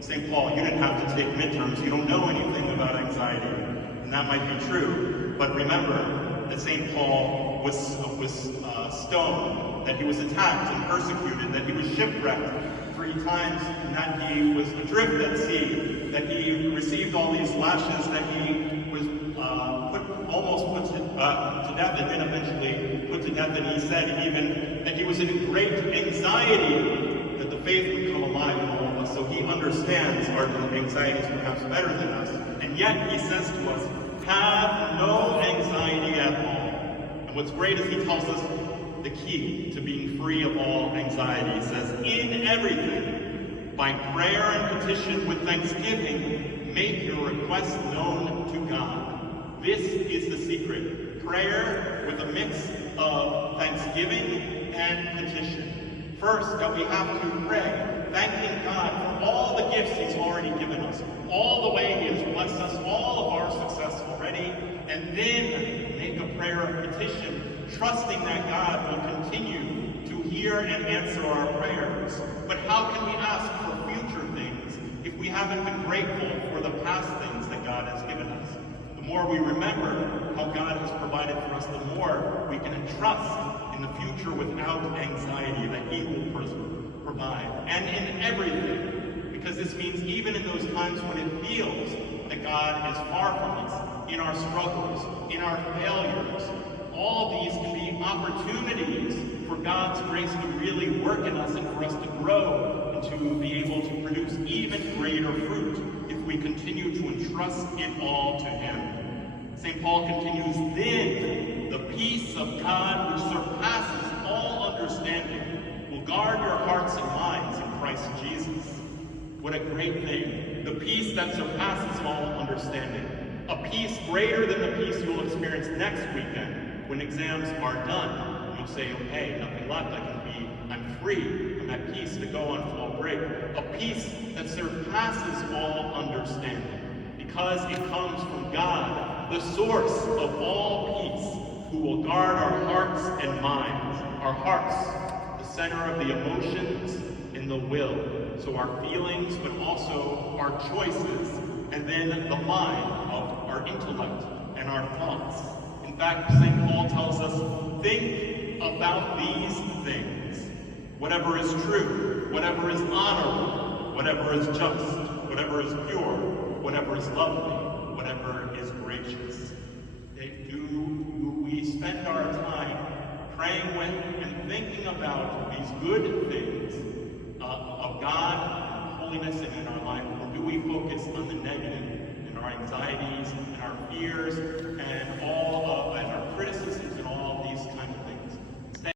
St. Paul, you didn't have to take midterms. You don't know anything about anxiety. And that might be true. But remember that St. Paul was stoned, that he was attacked and persecuted, that he was shipwrecked 3 times, and that he was adrift at sea, that he received all these lashes, that he was almost put to death, and then eventually put to death. And he said even that he was in great anxiety that the faith would come alive in all of us. So he understands our anxieties perhaps better than us. And yet he says to us, have no anxiety at all. And what's great is he tells us the key to being free of all anxiety. He says, in everything, by prayer and petition with thanksgiving, make your requests known to God. This is the secret. Prayer with a mix of thanksgiving and petition. First, that we have to pray, thanking God for all the gifts he's already given us, all the way he has blessed us, all of our success already, and then make a prayer of petition, trusting that God will continue to hear and answer our prayers. But how can we ask for future things if we haven't been grateful for the past things that God has given us? The more we remember how God has provided for us, the more we can entrust in the future without anxiety that he will provide. And in everything, because this means even in those times when it feels that God is far from us, in our struggles, in our failures, all of these can be opportunities for God's grace to really work in us and for us to grow and to be able to produce even greater fruit if we continue to entrust it all to him. St. Paul continues, then the peace of God which surpasses all understanding will guard your hearts and minds in Christ Jesus. What a great thing. The peace that surpasses all understanding. A peace greater than the peace you'll experience next weekend when exams are done. And you'll say, okay, nothing left, I'm free, I'm at peace to go on fall break. A peace that surpasses all understanding, because it comes from God, the source of all peace, who will guard our hearts and minds. Our hearts, the center of the emotions and the will. So our feelings, but also our choices, and then the mind of our intellect and our thoughts. In fact, St. Paul tells us, think about these things. Whatever is true, whatever is honorable, whatever is just, whatever is pure, whatever is lovely, whatever is gracious. Do we spend our time praying with and thinking about these good things of God and holiness and in our life, or do we focus on the negative and our anxieties and our fears